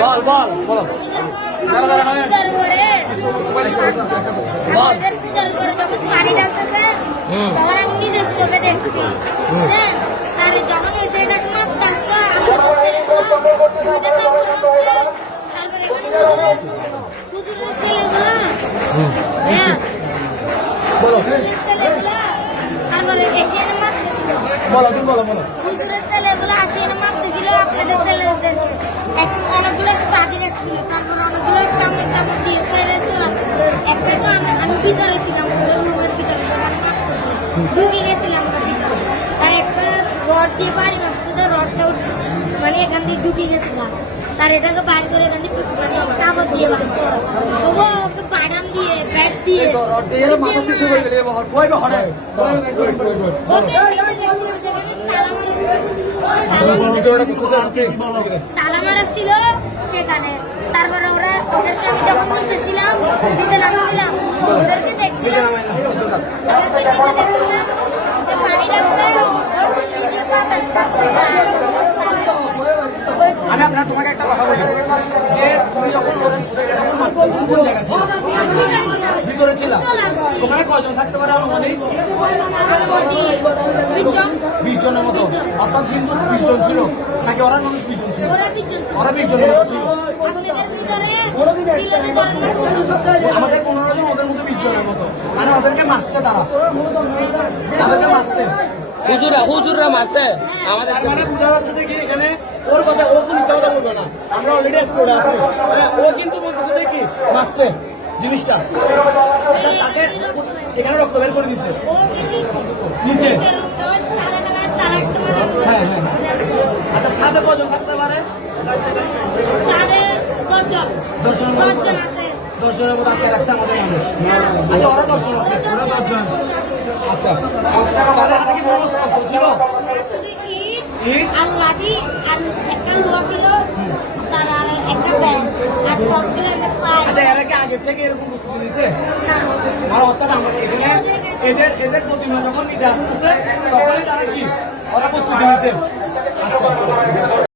বল বল বলো পানি ডালতেছে তখন আমি নিজের চোখে দেখছি আর যখন ওই ছেলেটাকে মারতেছে হুজুরের ছেলেগুলা বলো তারপরে এসে মারতেছিল বলো তুমি বলো বলো হুজুরের ছেলেগুলো আসে মারতেছিল আপনাদের ছেলেদেরকে অনেকগুলো বাদি রাখছিল তারপর অনেকগুলো কামড় টামড় দিয়ে ছেড়ে চলে আসে একটা তো আমি ভিতরে ছিলাম ওদের রুমের ভিতরে যখন মারতেছিল ঢুকে গেছিলাম ওর ভিতরে তার একটা রড দিয়ে বাড়ি মারছিল রডটা মানে এখান দিয়ে ঢুকে গেছিলাম তার এটাকে বাইরে করে এখান দিয়ে মানে কাপড় দিয়ে বাঁধছে তবু ওকে বাদাম দিয়ে ব্যাট দিয়ে মাথা সিদ্ধ করে গেলে কই বা হরে তালা মারা ছিল সেখানে তারপরে ওদেরকে আমি যখন বসেছিলাম নিচে নামছিলাম ওদেরকে দেখছিলাম আমি আপনার তোমাকে একটা কথা বলি যে তুমি যখন কোন জায়গা ছিল ভিতরে ছিলাম ওখানে কয়জন থাকতে পারে আমাদের 20 জনের মতো অর্থাৎ হিন্দু 20 জন ছিল নাকি ওরা মানুষ 20 জন ছিল ওরা 20 জনের মতো ছিল আমাদের 15 জন ওদের মতো 20 জনের মতো মানে ওদেরকে মারছে তাদেরকে মারছে হুজুররা মারছে আমাদের মানে বোঝা যাচ্ছে যে এখানে ওর কথা ও তো মিথ্যা কথা বলবে না আমরা অলরেডি এক্সপোর্ট আছে ও কিন্তু বলতেছে যে কি মারছে জিনিসটা তাকে এখানে রক্ত বের করে দিচ্ছে নিচে হ্যাঁ হ্যাঁ আচ্ছা ছাদে কজন থাকতে পারে 10 জনের মতো আটকে রাখছে আমাদের মানুষ আচ্ছা ওরা 10 জন আছে ওরা 10 জন আচ্ছা তাদের হাতে কি কোনো অস্ত্র ছিল আর লাঠি আর একটা লোহা ছিল তার আর একটা ব্যাগ আর সবগুলো আচ্ছা এর আগে থেকে এরকম প্রস্তুতি নিছে আর অর্থাৎ আমরা এখানে এদের প্রতিমা যখন নিতে আসতেছে তখনই তারা কি ওরা প্রস্তুতি নিছে আচ্ছা